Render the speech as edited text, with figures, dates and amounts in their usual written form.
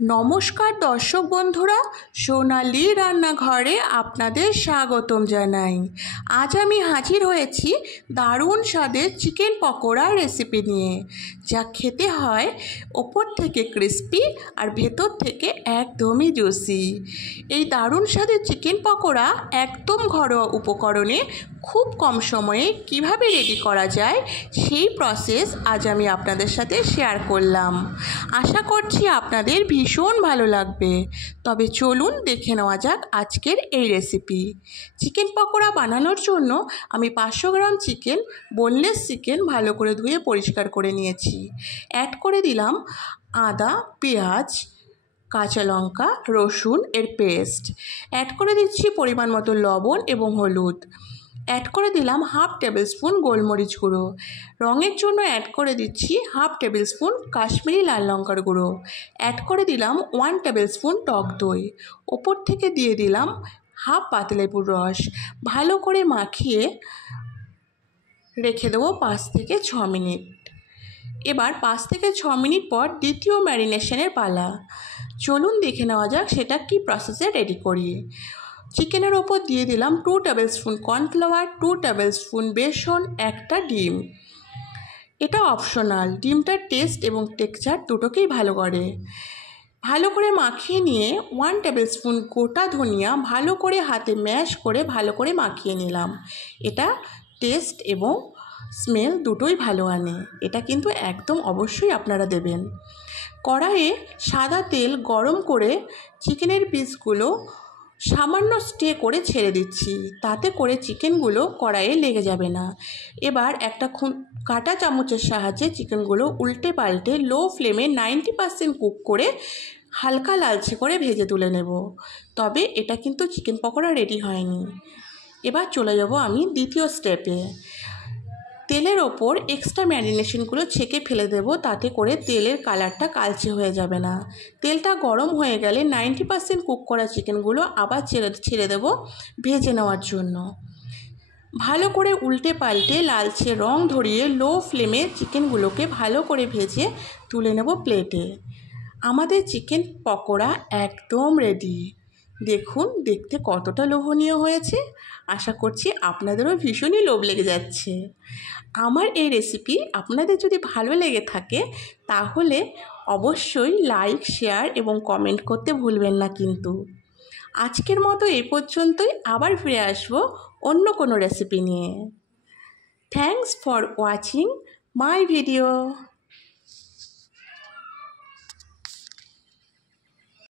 নমস্কার দর্শক বন্ধুরা, সোনালি রান্নাঘরে আপনাদের স্বাগতম জানাই। আজ আমি হাজির হয়েছি দারুণ স্বাদের চিকেন পকোড়া রেসিপি নিয়ে, যা খেতে হয় ওপর থেকে ক্রিস্পি আর ভেতর থেকে একদমই জুসি। এই দারুণ স্বাদের চিকেন পকোড়া একদম ঘরোয়া উপকরণে খুব কম সময়ে কিভাবে রেডি করা যায় সেই প্রসেস আজ আমি আপনাদের সাথে শেয়ার করলাম। আশা করছি আপনাদের ভীষণ ভালো লাগবে। তবে চলুন দেখে নেওয়া যাক আজকের এই রেসিপি। চিকেন পকোড়া বানানোর জন্য আমি 500 গ্রাম চিকেন, বোনলেস চিকেন ভালো করে ধুয়ে পরিষ্কার করে নিয়েছি। অ্যাড করে দিলাম আদা, পেঁয়াজ, কাঁচা লঙ্কা, রসুন এর পেস্ট। অ্যাড করে দিচ্ছি পরিমাণ মতো লবণ এবং হলুদ। অ্যাড করে দিলাম হাফ টেবিল স্পুন গোলমরিচ গুঁড়ো। রঙের জন্য অ্যাড করে দিচ্ছি হাফ টেবিল স্পুন কাশ্মীরি লাল লঙ্কার গুঁড়ো। অ্যাড করে দিলাম 1 টেবিল স্পুন টক দই। ওপর থেকে দিয়ে দিলাম হাফ পাতিলেবুর রস। ভালো করে মাখিয়ে রেখে দেবো 5 থেকে 6 মিনিট। এবার 5 থেকে 6 মিনিট পর দ্বিতীয় ম্যারিনেশনের পালা। চলুন দেখে নেওয়া যাক সেটা কি প্রসেসে রেডি করি। চিকেনের ওপর দিয়ে দিলাম 2 tablespoon cornflour, 2 tablespoon বেসন, একটা ডিম। এটা অপশনাল, ডিমটার টেস্ট এবং টেক্সচার দুটোকেই ভালো করে। ভালো করে মাখিয়ে নিয়ে 1 টেবিল স্পুন গোটা ধনিয়া ভালো করে হাতে ম্যাশ করে ভালো করে মাখিয়ে নিলাম। এটা টেস্ট এবং স্মেল দুটোই ভালো আনে। এটা কিন্তু একদম অবশ্যই আপনারা দেবেন। কড়াইয়ে সাদা তেল গরম করে চিকেনের পিসগুলো সামান্য স্টে করে ছেড়ে দিচ্ছি, তাতে করে চিকেনগুলো কড়াইয়ে লেগে যাবে না। এবার একটা কাঁটা চামচের সাহায্যে চিকেনগুলো উল্টে পাল্টে লো ফ্লেমে 90% কুক করে হালকা লালচে করে ভেজে তুলে নেব। তবে এটা কিন্তু চিকেন পকোড়া রেডি হয়নি। এবার চলে যাব আমি দ্বিতীয় স্টেপে। তেলের ওপর এক্সট্রা ম্যারিনেশনগুলো ছেঁকে ফেলে দেবো, তাতে করে তেলের কালারটা কালচে হয়ে যাবে না। তেলটা গরম হয়ে গেলে 90% কুক করা চিকেনগুলো আবার ছেড়ে দেবো ভেজে নেওয়ার জন্য। ভালো করে উল্টে পাল্টে লালচে রং ধরিয়ে লো ফ্লেমে চিকেনগুলোকে ভালো করে ভেজে তুলে নেব প্লেটে। আমাদের চিকেন পকোড়া একদম রেডি। দেখুন দেখতে কতটা লোভনীয় হয়েছে। আশা করছি আপনাদেরও ভীষণই লোভ লেগে যাচ্ছে। আমার এই রেসিপি আপনাদের যদি ভালো লেগে থাকে তাহলে অবশ্যই লাইক, শেয়ার এবং কমেন্ট করতে ভুলবেন না কিন্তু। আজকের মতো এই পর্যন্তই, আবার ফিরে আসবো অন্য কোনো রেসিপি নিয়ে। Thanks for watching my video.